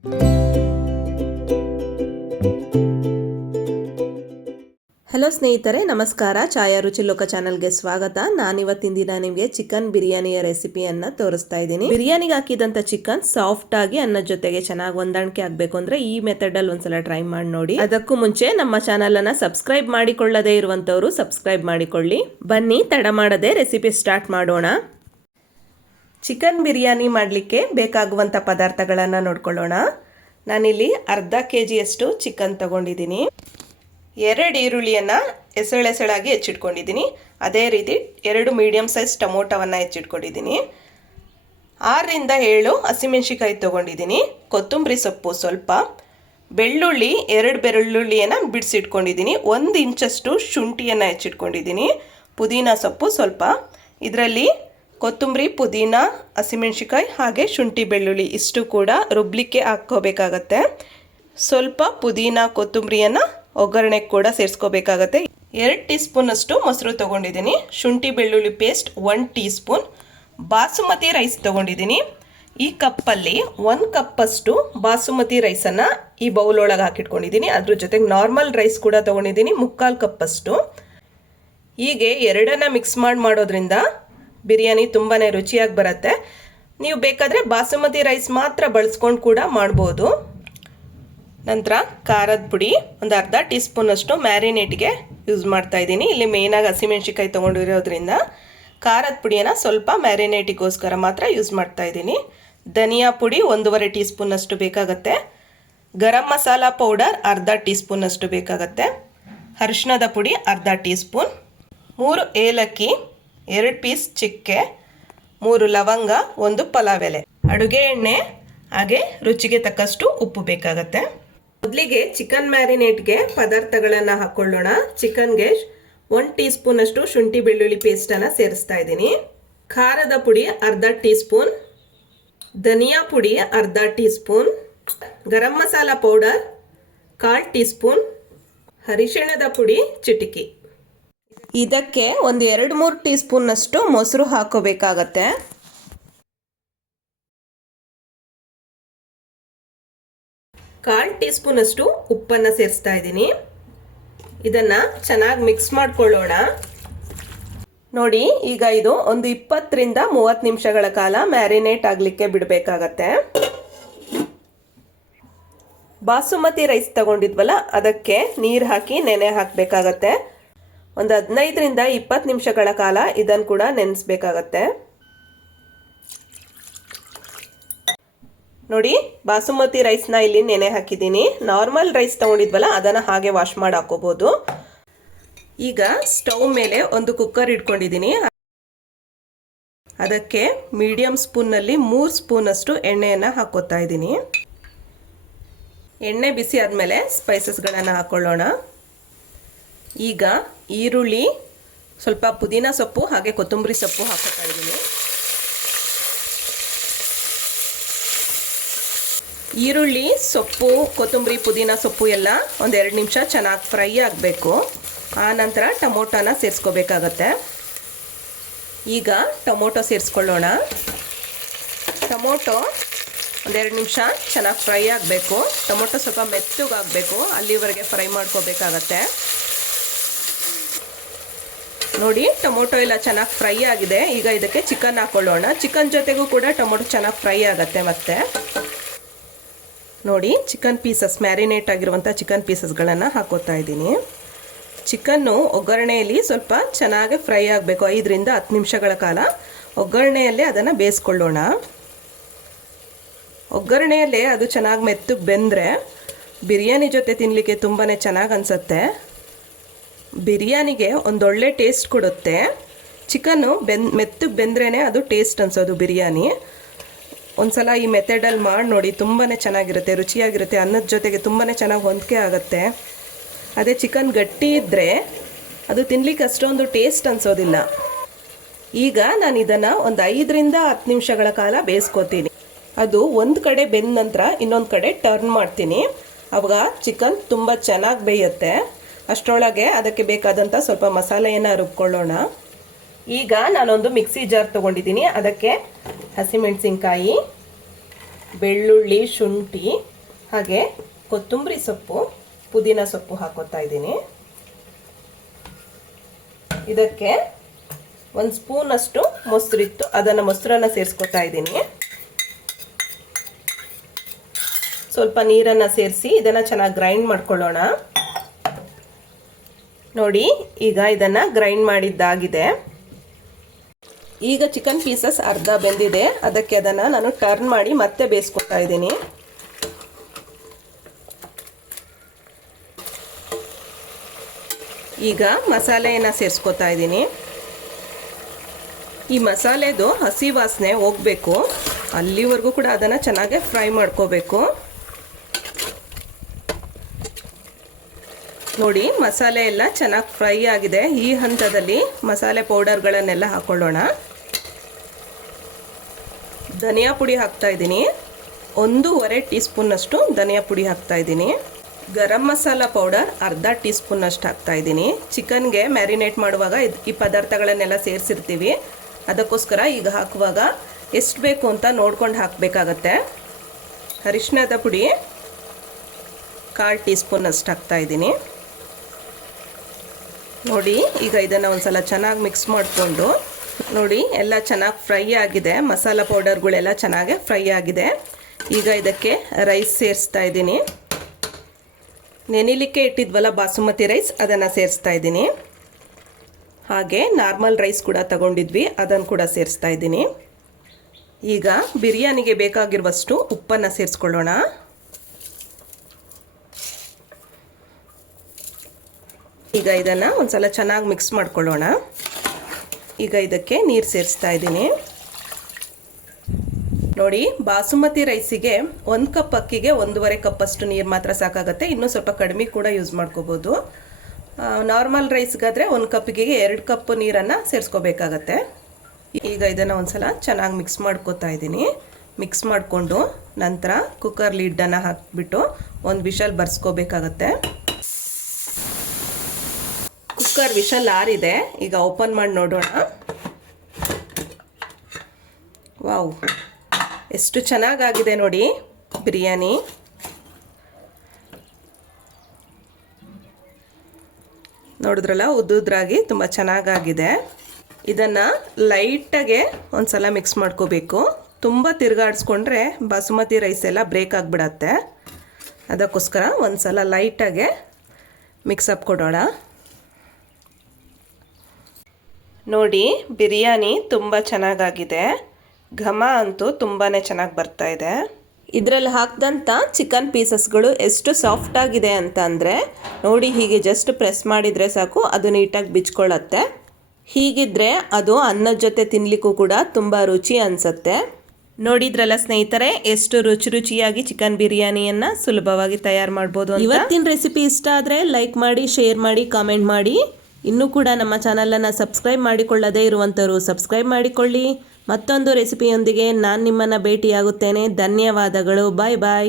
Hello ಸ್ನೇಹಿತರೆ, ನಮಸ್ಕಾರ. ಛಾಯಾ ರುಚಿ ಲೋಕ ಚಾನಲ್ಗೆ ಸ್ವಾಗತ. ನಾನಿವತ್ತಿನ ದಿನ ನಿಮಗೆ ಚಿಕನ್ ಬಿರಿಯಾನಿಯ ರೆಸಿಪಿಯನ್ನು ತೋರಿಸ್ತಾ ಇದ್ದೀನಿ. ಬಿರಿಯಾನಿಗೆ ಹಾಕಿದಂಥ ಚಿಕನ್ ಸಾಫ್ಟ್ ಆಗಿ ಅನ್ನದ ಜೊತೆಗೆ ಚೆನ್ನಾಗಿ ಹೊಂದಾಣಿಕೆ ಆಗಬೇಕು ಅಂದ್ರೆ ಈ ಮೆಥಡ್ ಅಲ್ಲಿ ಒಂದ್ಸಲ ಟ್ರೈ ಮಾಡಿ ನೋಡಿ. ಅದಕ್ಕೂ ಮುಂಚೆ ನಮ್ಮ ಚಾನಲ್ ಅನ್ನ ಸಬ್ಸ್ಕ್ರೈಬ್ ಮಾಡಿಕೊಳ್ಳದೇ ಇರುವಂತವರು ಸಬ್ಸ್ಕ್ರೈಬ್ ಮಾಡಿಕೊಳ್ಳಿ. ಬನ್ನಿ ತಡ ಮಾಡದೆ ರೆಸಿಪಿ ಸ್ಟಾರ್ಟ್ ಮಾಡೋಣ. ಚಿಕನ್ ಬಿರಿಯಾನಿ ಮಾಡಲಿಕ್ಕೆ ಬೇಕಾಗುವಂಥ ಪದಾರ್ಥಗಳನ್ನು ನೋಡ್ಕೊಳ್ಳೋಣ. ನಾನಿಲ್ಲಿ ಅರ್ಧ ಕೆಜಿಯಷ್ಟು ಚಿಕನ್ ತಗೊಂಡಿದ್ದೀನಿ. 2 ಈರುಳ್ಳಿಯನ್ನು ಎಸಳೆಸಳಾಗಿ ಹೆಚ್ಚಿಟ್ಕೊಂಡಿದ್ದೀನಿ. ಅದೇ ರೀತಿ 2 ಮೀಡಿಯಮ್ ಸೈಜ್ ಟೊಮೊಟೊವನ್ನು ಹೆಚ್ಚಿಟ್ಕೊಂಡಿದ್ದೀನಿ. 6 ರಿಂದ 7 ಹಸಿಮೆಣಸಿಕಾಯಿ ತೊಗೊಂಡಿದ್ದೀನಿ. ಕೊತ್ತಂಬರಿ ಸೊಪ್ಪು ಸ್ವಲ್ಪ, ಬೆಳ್ಳುಳ್ಳಿ 2 ಬೆಳ್ಳುಳ್ಳಿಯನ್ನು ಬಿಡಿಸಿಟ್ಕೊಂಡಿದ್ದೀನಿ. 1 ಇಂಚಷ್ಟು ಶುಂಠಿಯನ್ನು ಹೆಚ್ಚಿಟ್ಕೊಂಡಿದ್ದೀನಿ. ಪುದೀನ ಸೊಪ್ಪು ಸ್ವಲ್ಪ. ಇದರಲ್ಲಿ ಕೊತ್ತಂಬರಿ, ಪುದೀನ, ಹಸಿಮೆಣಸಿಕಾಯಿ ಹಾಗೆ ಶುಂಠಿ ಬೆಳ್ಳುಳ್ಳಿ ಇಷ್ಟು ಕೂಡ ರುಬ್ಲಿಕ್ಕೆ ಹಾಕ್ಕೋಬೇಕಾಗತ್ತೆ. ಸ್ವಲ್ಪ ಪುದೀನ ಕೊತ್ತಂಬರಿಯನ್ನು ಒಗ್ಗರಣೆಗೆ ಕೂಡ ಸೇರಿಸ್ಕೋಬೇಕಾಗತ್ತೆ. 2 ಟೀ ಸ್ಪೂನ್ ಅಷ್ಟು ಮೊಸರು ತೊಗೊಂಡಿದ್ದೀನಿ. ಶುಂಠಿ ಬೆಳ್ಳುಳ್ಳಿ paste 1 teaspoon. Basmati rice ತೊಗೊಂಡಿದ್ದೀನಿ. ಈ ಕಪ್ಪಲ್ಲಿ 1 ಕಪ್ಪಷ್ಟು ಬಾಸುಮತಿ ರೈಸನ್ನು ಈ ಬೌಲ್ ಒಳಗೆ ಹಾಕಿಟ್ಕೊಂಡಿದ್ದೀನಿ. ಅದ್ರ ಜೊತೆಗೆ ನಾರ್ಮಲ್ ರೈಸ್ ಕೂಡ ತೊಗೊಂಡಿದ್ದೀನಿ 3/4 ಕಪ್ಪಷ್ಟು. ಹೀಗೆ ಎರಡನ್ನ ಮಿಕ್ಸ್ ಮಾಡೋದ್ರಿಂದ ಬಿರಿಯಾನಿ ತುಂಬಾ ರುಚಿಯಾಗಿ ಬರುತ್ತೆ. ನೀವು ಬೇಕಾದರೆ ಬಾಸುಮತಿ ರೈಸ್ ಮಾತ್ರ ಬಳಸ್ಕೊಂಡು ಕೂಡ ಮಾಡ್ಬೋದು. ನಂತರ ಖಾರದ ಪುಡಿ ಒಂದು ಅರ್ಧ ಟೀ ಸ್ಪೂನ್ ಅಷ್ಟು ಮ್ಯಾರಿನೇಟ್ಗೆ ಯೂಸ್ ಮಾಡ್ತಾ ಇದ್ದೀನಿ. ಇಲ್ಲಿ ಮೇಯ್ನಾಗಿ ಹಸಿಮೆಣಸಿಕಾಯಿ ತೊಗೊಂಡಿರೋದ್ರಿಂದ ಖಾರದ ಪುಡಿಯನ್ನು ಸ್ವಲ್ಪ ಮ್ಯಾರಿನೇಟಿಗೋಸ್ಕರ ಮಾತ್ರ ಯೂಸ್ ಮಾಡ್ತಾ ಇದ್ದೀನಿ. ಧನಿಯಾ ಪುಡಿ 1.5 ಟೀ ಸ್ಪೂನ್ ಅಷ್ಟು ಬೇಕಾಗತ್ತೆ. ಗರಂ ಮಸಾಲ ಪೌಡರ್ ಅರ್ಧ ಟೀ ಸ್ಪೂನ್ ಅಷ್ಟು ಬೇಕಾಗತ್ತೆ. ಅರಿಶಿಣದ ಪುಡಿ ಅರ್ಧ ಟೀ ಸ್ಪೂನ್. 3 ಏಲಕ್ಕಿ, 2 ಪೀಸ್ ಚಿಕ್ಕೆ, 3 ಲವಂಗ, 1 ಪಲಾವ್ ಎಲೆ, ಅಡುಗೆ ಎಣ್ಣೆ ಹಾಗೆ ರುಚಿಗೆ ತಕ್ಕಷ್ಟು ಉಪ್ಪು ಬೇಕಾಗತ್ತೆ. ಮೊದಲಿಗೆ ಚಿಕನ್ ಮ್ಯಾರಿನೇಟ್ಗೆ ಪದಾರ್ಥಗಳನ್ನು ಹಾಕ್ಕೊಳ್ಳೋಣ. ಚಿಕನ್ಗೆ 1 ಟೀ ಸ್ಪೂನ್ ಅಷ್ಟು ಶುಂಠಿ ಬೆಳ್ಳುಳ್ಳಿ ಪೇಸ್ಟನ್ನು ಸೇರಿಸ್ತಾ ಇದ್ದೀನಿ. ಖಾರದ ಪುಡಿ ಅರ್ಧ ಟೀ ಸ್ಪೂನ್, ಧನಿಯಾ ಪುಡಿ ಅರ್ಧ tea spoon, garam masala powder 1/4 tea spoon, ಅರಿಶಿಣದ ಪುಡಿ ಚಿಟಿಕೆ. ಇದಕ್ಕೆ ಒಂದು 2-3 ಟೀ ಸ್ಪೂನ್ ಅಷ್ಟು ಮೊಸರು ಹಾಕೋಬೇಕಾಗತ್ತೆ. 1/4 ಟೀ ಸ್ಪೂನ್ ಅಷ್ಟು ಉಪ್ಪನ್ನು ಸೇರಿಸ್ತಾ ಇದ್ದೀನಿ. ಇದನ್ನು ಚೆನ್ನಾಗಿ ಮಿಕ್ಸ್ ಮಾಡ್ಕೊಳ್ಳೋಣ. ನೋಡಿ, ಈಗ ಇದು ಒಂದು 20 ರಿಂದ 30 ನಿಮಿಷಗಳ ಕಾಲ ಮ್ಯಾರಿನೇಟ್ ಆಗಲಿಕ್ಕೆ ಬಿಡಬೇಕಾಗತ್ತೆ. ಬಾಸುಮತಿ ರೈಸ್ ತಗೊಂಡಿದ್ವಲ್ಲ ಅದಕ್ಕೆ ನೀರು ಹಾಕಿ ನೆನೆ ಹಾಕಬೇಕಾಗತ್ತೆ. ಒಂದು 15 ರಿಂದ 20 ನಿಮಿಷಗಳ ಕಾಲ ಇದನ್ನು ಕೂಡ ನೆನೆಸ್ಬೇಕಾಗತ್ತೆ. ನೋಡಿ, ಬಾಸುಮತಿ ರೈಸ್ನ ಇಲ್ಲಿ ನೆನೆ ಹಾಕಿದ್ದೀನಿ. ನಾರ್ಮಲ್ ರೈಸ್ ತಗೊಂಡಿದ್ವಲ್ಲ ಅದನ್ನು ಹಾಗೆ ವಾಶ್ ಮಾಡಿ ಹಾಕೋಬಹುದು. ಈಗ ಸ್ಟವ್ ಮೇಲೆ ಒಂದು ಕುಕ್ಕರ್ ಇಟ್ಕೊಂಡಿದ್ದೀನಿ. ಅದಕ್ಕೆ ಮೀಡಿಯಂ ಸ್ಪೂನ್ನಲ್ಲಿ 3 ಸ್ಪೂನ್ ಅಷ್ಟು ಎಣ್ಣೆಯನ್ನು ಹಾಕೋತಾ ಇದ್ದೀನಿ. ಎಣ್ಣೆ ಬಿಸಿ ಆದಮೇಲೆ ಸ್ಪೈಸಸ್ಗಳನ್ನು ಹಾಕೊಳ್ಳೋಣ. ಈಗ ಈರುಳ್ಳಿ, ಸ್ವಲ್ಪ ಪುದೀನ ಸೊಪ್ಪು ಹಾಗೆ ಕೊತ್ತಂಬರಿ ಸೊಪ್ಪು ಹಾಕೋತಾ ಇದ್ದೀನಿ. ಈರುಳ್ಳಿ, ಸೊಪ್ಪು, ಕೊತ್ತಂಬರಿ, ಪುದೀನ ಸೊಪ್ಪು ಎಲ್ಲ ಒಂದು 2 ನಿಮಿಷ ಚೆನ್ನಾಗಿ ಫ್ರೈ ಆಗಬೇಕು. ಆ ನಂತರ ಟೊಮೊಟೊನ ಸೇರಿಸ್ಕೋಬೇಕಾಗತ್ತೆ. ಈಗ ಟೊಮೊಟೊ ಸೇರಿಸ್ಕೊಳ್ಳೋಣ. ಟೊಮೊಟೊ ಒಂದು 2 ನಿಮಿಷ ಚೆನ್ನಾಗಿ ಫ್ರೈ ಆಗಬೇಕು. ಟೊಮೊಟೊ ಸ್ವಲ್ಪ ಮೆತ್ತಗಾಗಬೇಕು, ಅಲ್ಲಿವರೆಗೆ ಫ್ರೈ ಮಾಡ್ಕೋಬೇಕಾಗತ್ತೆ. ನೋಡಿ, ಟೊಮೊಟೊ ಎಲ್ಲ ಚೆನ್ನಾಗಿ ಫ್ರೈ ಆಗಿದೆ. ಈಗ ಇದಕ್ಕೆ ಚಿಕನ್ ಹಾಕೊಳ್ಳೋಣ. ಚಿಕನ್ ಜೊತೆಗೂ ಕೂಡ ಟೊಮೊಟೊ ಚೆನ್ನಾಗಿ ಫ್ರೈ ಆಗುತ್ತೆ. ಮತ್ತೆ ನೋಡಿ, ಚಿಕನ್ ಪೀಸಸ್, ಮ್ಯಾರಿನೇಟ್ ಆಗಿರುವಂಥ ಚಿಕನ್ ಪೀಸಸ್ಗಳನ್ನು ಹಾಕೋತಾ ಇದ್ದೀನಿ. ಚಿಕನ್ನು ಒಗ್ಗರಣೆಯಲ್ಲಿ ಸ್ವಲ್ಪ ಚೆನ್ನಾಗಿ ಫ್ರೈ ಆಗಬೇಕು. 5 ರಿಂದ 10 ನಿಮಿಷಗಳ ಕಾಲ ಒಗ್ಗರಣೆಯಲ್ಲೇ ಅದನ್ನು ಬೇಯಿಸ್ಕೊಳ್ಳೋಣ. ಒಗ್ಗರಣೆಯಲ್ಲೇ ಅದು ಚೆನ್ನಾಗಿ ಮೆತ್ತಗೆ ಬೆಂದರೆ ಬಿರಿಯಾನಿ ಜೊತೆ ತಿನ್ನಲಿಕ್ಕೆ ತುಂಬಾ ಚೆನ್ನಾಗಿ ಅನಿಸುತ್ತೆ. ಬಿರಿಯಾನಿಗೆ ಒಂದೊಳ್ಳೆ ಟೇಸ್ಟ್ ಕೊಡುತ್ತೆ. ಚಿಕನ್ನು ಮೆತ್ತಗೆ ಬೆಂದ್ರೇ ಅದು ಟೇಸ್ಟ್ ಅನಿಸೋದು ಬಿರಿಯಾನಿ. ಒಂದ್ಸಲ ಈ ಮೆಥಡಲ್ಲಿ ಮಾಡಿ ನೋಡಿ, ತುಂಬಾ ಚೆನ್ನಾಗಿರುತ್ತೆ, ರುಚಿಯಾಗಿರುತ್ತೆ. ಅನ್ನದ ಜೊತೆಗೆ ತುಂಬಾ ಚೆನ್ನಾಗಿ ಹೊಂದಿಕೆ ಆಗುತ್ತೆ. ಅದೇ ಚಿಕನ್ ಗಟ್ಟಿ ಇದ್ದರೆ ಅದು ತಿನ್ನಲಿಕ್ಕೆ ಅಷ್ಟೊಂದು ಟೇಸ್ಟ್ ಅನಿಸೋದಿಲ್ಲ. ಈಗ ನಾನು ಇದನ್ನು ಒಂದು 5 ರಿಂದ 10 ನಿಮಿಷಗಳ ಕಾಲ ಬೇಯಿಸ್ಕೊತೀನಿ. ಅದು ಒಂದು ಕಡೆ ಬೆಂದ ನಂತರ ಇನ್ನೊಂದು ಕಡೆ ಟರ್ನ್ ಮಾಡ್ತೀನಿ. ಆವಾಗ ಚಿಕನ್ ತುಂಬ ಚೆನ್ನಾಗಿ ಬೇಯುತ್ತೆ. ಅಷ್ಟರೊಳಗೆ ಅದಕ್ಕೆ ಬೇಕಾದಂಥ ಸ್ವಲ್ಪ ಮಸಾಲೆಯನ್ನು ರುಬ್ಕೊಳ್ಳೋಣ. ಈಗ ನಾನೊಂದು ಮಿಕ್ಸಿ ಜಾರ್ ತೊಗೊಂಡಿದ್ದೀನಿ. ಅದಕ್ಕೆ ಹಸಿಮೆಣಸಿನ್ಕಾಯಿ, ಬೆಳ್ಳುಳ್ಳಿ, ಶುಂಠಿ, ಹಾಗೆ ಕೊತ್ತಂಬರಿ ಸೊಪ್ಪು, ಪುದೀನ ಸೊಪ್ಪು ಹಾಕೋತಾ ಇದ್ದೀನಿ. ಇದಕ್ಕೆ 1 ಸ್ಪೂನ್ ಅಷ್ಟು ಮೊಸರಿತ್ತು, ಅದನ್ನು ಮೊಸರನ್ನ ಸೇರಿಸ್ಕೊತಾ ಇದ್ದೀನಿ. ಸ್ವಲ್ಪ ನೀರನ್ನು ಸೇರಿಸಿ ಇದನ್ನು ಚೆನ್ನಾಗಿ ಗ್ರೈಂಡ್ ಮಾಡ್ಕೊಳ್ಳೋಣ. ನೋಡಿ, ಈಗ ಇದನ್ನು ಗ್ರೈಂಡ್ ಮಾಡಿದ್ದಾಗಿದೆ. ಈಗ ಚಿಕನ್ ಪೀಸಸ್ ಅರ್ಧ ಬೆಂದಿದೆ, ಅದಕ್ಕೆ ಅದನ್ನು ನಾನು ಟರ್ನ್ ಮಾಡಿ ಮತ್ತೆ ಬೇಯಿಸ್ಕೊತಾ ಇದ್ದೀನಿ. ಈಗ ಮಸಾಲೆಯನ್ನು ಸೇರಿಸ್ಕೊತಾ ಇದ್ದೀನಿ. ಈ ಮಸಾಲೆದು ಹಸಿ ವಾಸನೆ ಹೋಗಬೇಕು, ಅಲ್ಲಿವರೆಗೂ ಕೂಡ ಅದನ್ನು ಚೆನ್ನಾಗಿ ಫ್ರೈ ಮಾಡ್ಕೋಬೇಕು. ನೋಡಿ, ಮಸಾಲೆ ಎಲ್ಲ ಚೆನ್ನಾಗಿ ಫ್ರೈ ಆಗಿದೆ. ಈ ಹಂತದಲ್ಲಿ ಮಸಾಲೆ ಪೌಡರ್ಗಳನ್ನೆಲ್ಲ ಹಾಕೊಳ್ಳೋಣ. ಧನಿಯಾ ಪುಡಿ ಹಾಕ್ತಾ ಇದ್ದೀನಿ, 1.5 ಟೀ ಸ್ಪೂನ್ ಅಷ್ಟು ಧನಿಯಾ ಪುಡಿ ಹಾಕ್ತಾ ಇದ್ದೀನಿ. ಗರಂ ಮಸಾಲ ಪೌಡರ್ ಅರ್ಧ ಟೀ ಸ್ಪೂನ್ ಅಷ್ಟು ಹಾಕ್ತಾ ಇದ್ದೀನಿ. ಚಿಕನ್ಗೆ ಮ್ಯಾರಿನೇಟ್ ಮಾಡುವಾಗ ಈ ಪದಾರ್ಥಗಳನ್ನೆಲ್ಲ ಸೇರಿಸಿರ್ತೀವಿ, ಅದಕ್ಕೋಸ್ಕರ ಈಗ ಹಾಕುವಾಗ ಎಷ್ಟು ಬೇಕು ಅಂತ ನೋಡ್ಕೊಂಡು ಹಾಕಬೇಕಾಗತ್ತೆ. ಅರಿಶಿಣದ ಪುಡಿ 1/4 ಟೀ ಸ್ಪೂನ್ ಅಷ್ಟು ಹಾಕ್ತಾ ಇದ್ದೀನಿ. ನೋಡಿ, ಈಗ ಇದನ್ನು ಒಂದ್ಸಲ ಚೆನ್ನಾಗಿ ಮಿಕ್ಸ್ ಮಾಡಿಕೊಂಡು, ನೋಡಿ ಎಲ್ಲ ಚೆನ್ನಾಗಿ ಫ್ರೈ ಆಗಿದೆ, ಮಸಾಲ ಪೌಡರ್ಗಳೆಲ್ಲ ಚೆನ್ನಾಗಿ ಫ್ರೈ ಆಗಿದೆ. ಈಗ ಇದಕ್ಕೆ ರೈಸ್ ಸೇರಿಸ್ತಾ ಇದ್ದೀನಿ. ನೆನೆಲಿಕ್ಕೆ ಇಟ್ಟಿದ್ವಲ್ಲ ಬಾಸುಮತಿ ರೈಸ್, ಅದನ್ನು ಸೇರಿಸ್ತಾ ಇದ್ದೀನಿ. ಹಾಗೆ ನಾರ್ಮಲ್ ರೈಸ್ ಕೂಡ ತಗೊಂಡಿದ್ವಿ, ಅದನ್ನು ಕೂಡ ಸೇರಿಸ್ತಾ ಇದ್ದೀನಿ. ಈಗ ಬಿರಿಯಾನಿಗೆ ಬೇಕಾಗಿರುವಷ್ಟು ಉಪ್ಪನ್ನು ಸೇರಿಸ್ಕೊಳ್ಳೋಣ. ಈಗ ಇದನ್ನು ಒಂದ್ಸಲ ಚೆನ್ನಾಗಿ ಮಿಕ್ಸ್ ಮಾಡ್ಕೊಳ್ಳೋಣ. ಈಗ ಇದಕ್ಕೆ ನೀರು ಸೇರಿಸ್ತಾ ಇದ್ದೀನಿ. ನೋಡಿ, ಬಾಸುಮತಿ ರೈಸಿಗೆ 1 ಕಪ್ ಅಕ್ಕಿಗೆ 1.5 ಕಪ್ ಅಷ್ಟು ನೀರು ಮಾತ್ರ ಸಾಕಾಗುತ್ತೆ. ಇನ್ನೂ ಸ್ವಲ್ಪ ಕಡಿಮೆ ಕೂಡ ಯೂಸ್ ಮಾಡ್ಕೋಬೋದು. ನಾರ್ಮಲ್ ರೈಸ್ಗಾದರೆ 1 ಕಪ್ಪಿಗೆ 2 ಕಪ್ ನೀರನ್ನು ಸೇರಿಸ್ಕೋಬೇಕಾಗತ್ತೆ. ಈಗ ಇದನ್ನು ಒಂದ್ಸಲ ಚೆನ್ನಾಗಿ ಮಿಕ್ಸ್ ಮಾಡ್ಕೋತಾ ಇದ್ದೀನಿ. ಮಿಕ್ಸ್ ಮಾಡಿಕೊಂಡು ನಂತರ ಕುಕ್ಕರ್ ಲಿಡ್ಡನ್ನು ಹಾಕಿಬಿಟ್ಟು 1 ವಿಷಲ್ ಬರ್ಸ್ಕೋಬೇಕಾಗತ್ತೆ. ಕುಕ್ಕರ್ ವಿಷಲ್ ಆರಿದೆ, ಈಗ ಓಪನ್ ಮಾಡಿ ನೋಡೋಣ. ವಾವ್, ಎಷ್ಟು ಚೆನ್ನಾಗಾಗಿದೆ ನೋಡಿ ಬಿರಿಯಾನಿ. ನೋಡಿದ್ರಲ್ಲ, ಉದ್ದುದ್ರಾಗಿ ತುಂಬ ಚೆನ್ನಾಗಾಗಿದೆ. ಇದನ್ನು ಲೈಟಾಗೆ ಒಂದ್ಸಲ ಮಿಕ್ಸ್ ಮಾಡ್ಕೋಬೇಕು. ತುಂಬ ತಿರುಗಾಡಿಸ್ಕೊಂಡ್ರೆ ಬಾಸುಮತಿ ರೈಸ್ ಎಲ್ಲ ಬ್ರೇಕ್ ಆಗಿಬಿಡತ್ತೆ. ಅದಕ್ಕೋಸ್ಕರ ಒಂದ್ಸಲ ಲೈಟಾಗೆ ಮಿಕ್ಸಪ್ ಕೊಡೋಣ. ನೋಡಿ, ಬಿರಿಯಾನಿ ತುಂಬ ಚೆನ್ನಾಗಾಗಿದೆ. ಘಮ ಅಂತೂ ತುಂಬಾ ಚೆನ್ನಾಗಿ ಬರ್ತಾ ಇದೆ. ಇದರಲ್ಲಿ ಹಾಕಿದಂಥ ಚಿಕನ್ ಪೀಸಸ್ಗಳು ಎಷ್ಟು ಸಾಫ್ಟ್ ಆಗಿದೆ ಅಂತ ಅಂದರೆ, ನೋಡಿ ಹೀಗೆ ಜಸ್ಟ್ ಪ್ರೆಸ್ ಮಾಡಿದರೆ ಸಾಕು, ಅದು ನೀಟಾಗಿ ಬಿಚ್ಕೊಳ್ಳುತ್ತೆ. ಹೀಗಿದ್ರೆ ಅದು ಅನ್ನದ ಜೊತೆ ತಿನ್ನಲಿಕ್ಕೂ ಕೂಡ ತುಂಬ ರುಚಿ ಅನಿಸುತ್ತೆ. ನೋಡಿದ್ರಲ್ಲ ಸ್ನೇಹಿತರೆ, ಎಷ್ಟು ರುಚಿಯಾಗಿ ಚಿಕನ್ ಬಿರಿಯಾನಿಯನ್ನು ಸುಲಭವಾಗಿ ತಯಾರು ಮಾಡ್ಬೋದು ಅಂತ. ಇವತ್ತಿನ ರೆಸಿಪಿ ಇಷ್ಟ ಆದರೆ ಲೈಕ್ ಮಾಡಿ, ಶೇರ್ ಮಾಡಿ, ಕಾಮೆಂಟ್ ಮಾಡಿ. ಇನ್ನೂ ಕೂಡ ನಮ್ಮ ಚಾನಲನ್ನು ಸಬ್ಸ್ಕ್ರೈಬ್ ಮಾಡಿಕೊಳ್ಳದೇ ಇರುವಂಥವರು ಸಬ್ಸ್ಕ್ರೈಬ್ ಮಾಡಿಕೊಳ್ಳಿ. ಮತ್ತೊಂದು ರೆಸಿಪಿಯೊಂದಿಗೆ ನಾನು ನಿಮ್ಮನ್ನು ಭೇಟಿಯಾಗುತ್ತೇನೆ. ಧನ್ಯವಾದಗಳು. ಬಾಯ್ ಬಾಯ್.